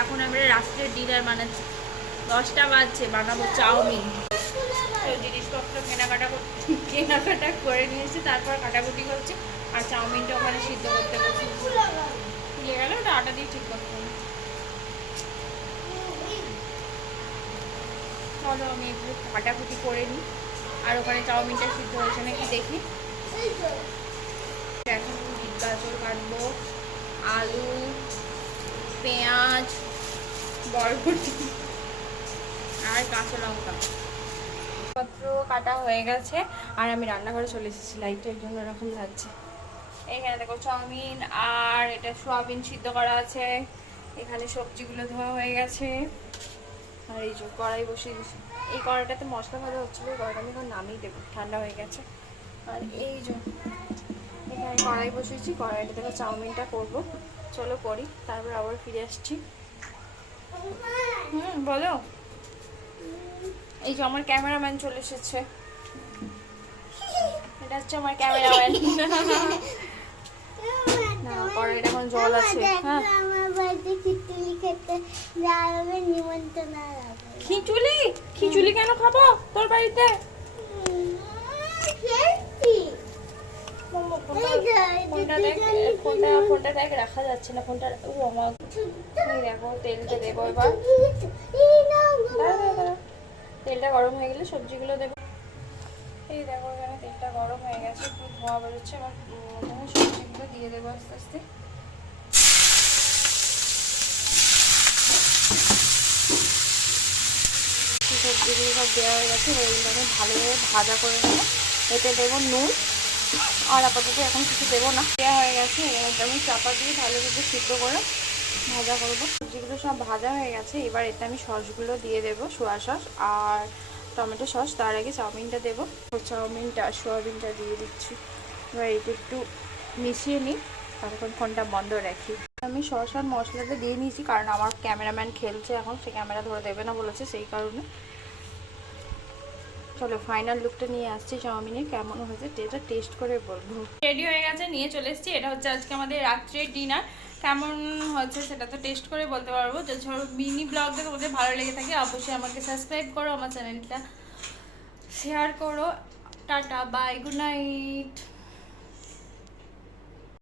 এখন আমরা রাত্রের ডিনার বানাচ্ছি। 10টা বাজছে, বানাবো চাউমিন। জিনিসপত্র কেনাকাটা করে নিয়েছি, তারপর কাটাকুটি করছি। আর চাউমিনটা ওখানে সিদ্ধ করতে বসে খুলে গেল, ওটা আটা দিয়ে ঠিক করতে হবে। চলো আমি একটু কাটাকুটি করে নিই, আর ওখানে চাউমিনটা সিদ্ধ হয়েছে নাকি দেখি। এখন গাজর কাটবো, আলু, পেঁয়াজ, বরবটি আর কাঁচা লঙ্কা পত্র কাটা হয়ে গেছে। আর আমি রান্নাঘরে চলে এসেছি, লাইটের জন্য এরকম লাগছে। এখানে দেখো চাউমিন, আর এটা সোয়াবিন সিদ্ধ করা আছে। এখানে সবজিগুলো ধোয়া হয়ে গেছে। আর এই যে কড়াই বসিয়ে দিয়েছি। এই কড়াইটাতে মশলা ভাজা হচ্ছিলো, এই কড়াইটা আমি এখন নামিয়ে দেবো, ঠান্ডা হয়ে গেছে। আর এই যে এখানে কড়াই বসিয়েছি, কড়াইটা থেকে চাউমিনটা করবো। চলো করি, তারপর আবার ফিরে আসছি। বলো। এই যে আমার ক্যামেরাম্যান চলে এসেছে, এটা হচ্ছে আমার ক্যামেরাম্যান। না কড়াইটা এখন জল আছে। হ্যাঁ খিচুড়ি, খিচুড়ি কেন খাবো তোর বাড়িতে? ফোনটা দেখ, রাখা যাচ্ছে না ফোনটা। দেখো তেলটা দেবো এবার। তেলটা গরম হয়ে গেলে সবজিগুলো দেবো। এই দেখো এখানে তেলটা গরম হয়ে গেছে, একটু ধোয়া বেরোচ্ছে। এবার সবজিগুলো দিয়ে দেবো আস্তে আস্তে। সবজিগুলো সব দেওয়া হয়ে গেছে, এগুলো আমি ভালোভাবে ভাজা করে নেবো। এতে দেবো নুন, আর আপাতত এখন কিছু দেবো না। দেওয়া হয়ে গেছে, এবার আমি চাপা দিয়ে ভালোভাবে সিদ্ধ করে ভাজা করবো। সবজিগুলো সব ভাজা হয়ে গেছে, এবার এতে আমি সসগুলো দিয়ে দেবো, সোয়া সস আর টমেটো সস। তার আগে চাউমিনটা দেবো, চাউমিনটা সোয়াবিনটা দিয়ে দিচ্ছি। এবার এটা একটু মিশিয়ে নিই, ততক্ষণ ফোনটা বন্ধ রাখি। আমি সস আর মশলাটা দিয়ে নিয়েছি, কারণ আমার ক্যামেরাম্যান খেলছে এখন, সে ক্যামেরা ধরে দেবে না বলেছে, সেই কারণে। চলো ফাইনাল লুকটা নিয়ে আসছি চাউমিনের, কেমন হয়েছে এটা টেস্ট করে বলবো। রেডি হয়ে গেছে, নিয়ে চলে এসেছি। এটা হচ্ছে আজকে আমাদের রাত্রের ডিনার। কেমন হয়েছে সেটা তো টেস্ট করে বলতে পারবো। যদি মিনি ব্লগটা তোমাদের ভালো লেগে থাকে, অবশ্যই আমাকে সাবস্ক্রাইব করো, আমার চ্যানেলটা শেয়ার করো। Tata, bye, good night.